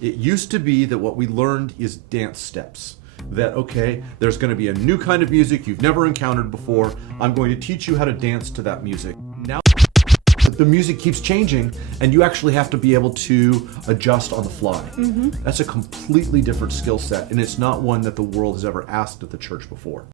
It used to be that what we learned is dance steps. That, okay, there's going to be a new kind of music you've never encountered before. I'm going to teach you how to dance to that music. Now the music keeps changing and you actually have to be able to adjust on the fly. That's a completely different skill set, and it's not one that the world has ever asked of the church before.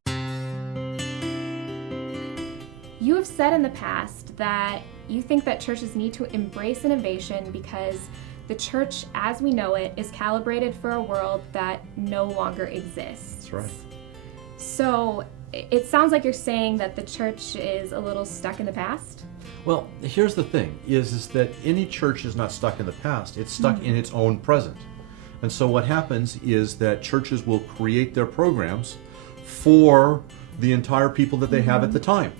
You have said in the past that you think that churches need to embrace innovation because the church as we know it is calibrated for a world that no longer exists. That's right. So it sounds like you're saying that the church is a little stuck in the past? Well, here's the thing, is that any church is not stuck in the past, it's stuck in its own present. And so what happens is that churches will create their programs for the entire people that they have at the time.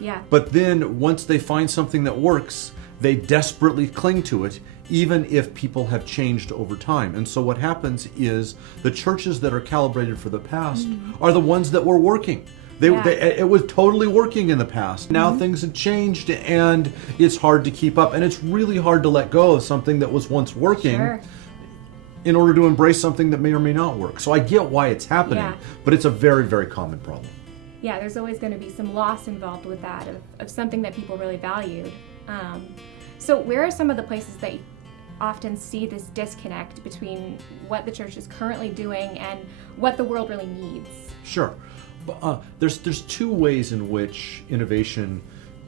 Yeah. But then once they find something that works, they desperately cling to it, even if people have changed over time. And so what happens is the churches that are calibrated for the past are the ones that were working. It was totally working in the past. Now things have changed and it's hard to keep up. And it's really hard to let go of something that was once working in order to embrace something that may or may not work. So I get why it's happening, but it's a very, very common problem. Yeah, there's always going to be some loss involved with that of something that people really valued. So where are some of the places that you often see this disconnect between what the church is currently doing and what the world really needs? Sure. There's two ways in which innovation,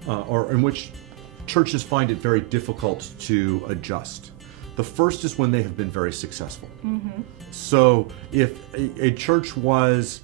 or in which churches find it very difficult to adjust. The first is when they have been very successful. So if a church was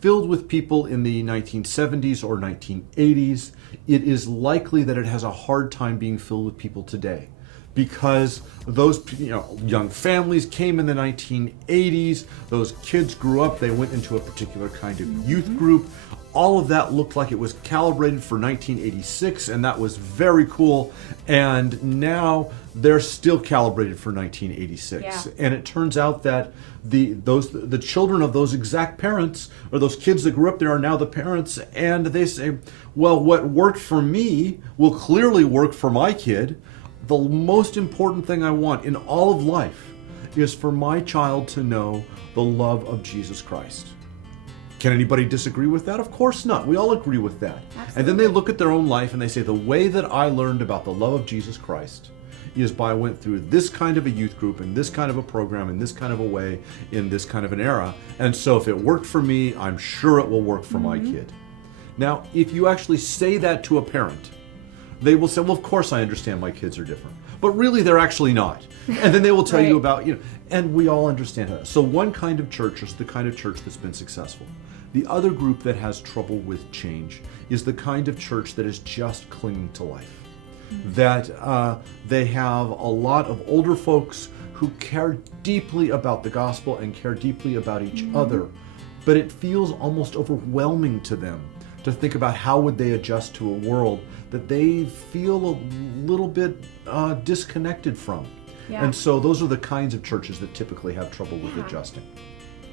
filled with people in the 1970s or 1980s, it is likely that it has a hard time being filled with people today. Because those young families came in the 1980s, those kids grew up, they went into a particular kind of youth group. All of that looked like it was calibrated for 1986, and that was very cool. And now they're still calibrated for 1986. Yeah. And it turns out that the children of those exact parents, or those kids that grew up there, are now the parents, and they say, well, what worked for me will clearly work for my kid. The most important thing I want in all of life is for my child to know the love of Jesus Christ. Can anybody disagree with that? Of course not. We all agree with that. Absolutely. And then they look at their own life and they say, the way that I learned about the love of Jesus Christ is by I went through this kind of a youth group and this kind of a program in this kind of a way in this kind of an era. And so if it worked for me, I'm sure it will work for my kid. Now, if you actually say that to a parent, they will say, well, of course I understand my kids are different. But really, they're actually not. And then they will tell you about, and we all understand that. So one kind of church is the kind of church that's been successful. The other group that has trouble with change is the kind of church that is just clinging to life. That they have a lot of older folks who care deeply about the gospel and care deeply about each other. But it feels almost overwhelming to them to think about how would they adjust to a world that they feel a little bit disconnected from. Yeah. And so those are the kinds of churches that typically have trouble with adjusting.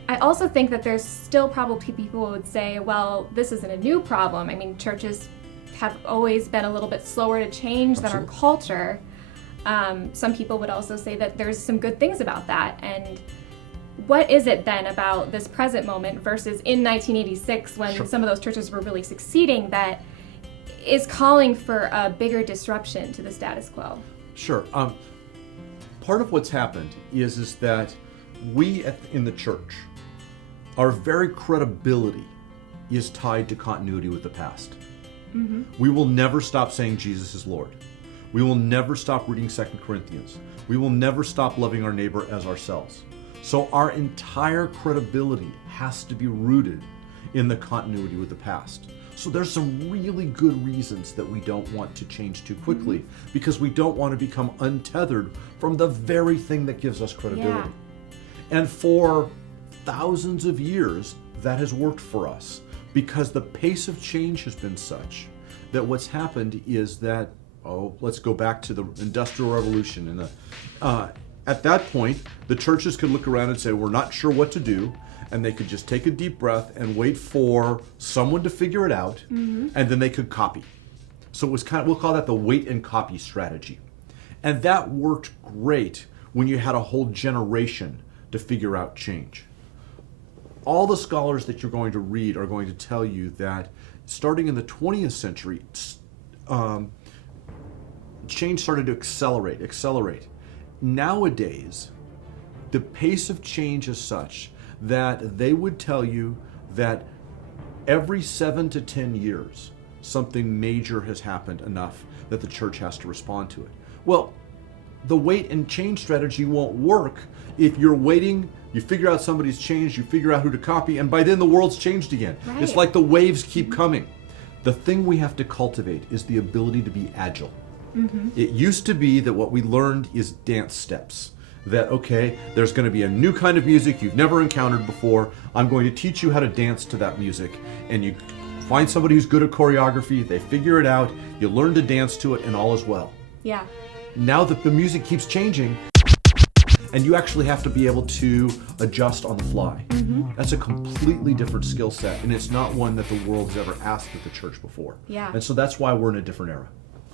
I also think that there's still probably people who would say, well, this isn't a new problem. I mean, churches have always been a little bit slower to change than our culture. Some people would also say that there's some good things about that. And what is it then about this present moment versus in 1986 when some of those churches were really succeeding that is calling for a bigger disruption to the status quo? Sure. Part of what's happened is that we in the church, our very credibility is tied to continuity with the past. We will never stop saying Jesus is Lord. We will never stop reading 2 Corinthians. We will never stop loving our neighbor as ourselves. So our entire credibility has to be rooted in the continuity with the past. So there's some really good reasons that we don't want to change too quickly, because we don't want to become untethered from the very thing that gives us credibility. And for thousands of years, that has worked for us because the pace of change has been such that what's happened is that, let's go back to the Industrial Revolution. And at that point, the churches could look around and say, we're not sure what to do. And they could just take a deep breath and wait for someone to figure it out, and then they could copy. So it was we'll call that the wait and copy strategy. And that worked great when you had a whole generation to figure out change. All the scholars that you're going to read are going to tell you that starting in the 20th century, change started to accelerate. Nowadays, the pace of change is such that they would tell you that every 7 to 10 years, something major has happened enough that the church has to respond to it. Well, the wait and change strategy won't work if you're waiting, you figure out somebody's changed, you figure out who to copy, and by then the world's changed again. Right. It's like the waves keep coming. The thing we have to cultivate is the ability to be agile. It used to be that what we learned is dance steps. That, okay, there's going to be a new kind of music you've never encountered before. I'm going to teach you how to dance to that music. And you find somebody who's good at choreography, they figure it out, you learn to dance to it, and all is well. Yeah. Now that the music keeps changing, and you actually have to be able to adjust on the fly. That's a completely different skill set, and it's not one that the world's ever asked of the church before. Yeah. And so that's why we're in a different era.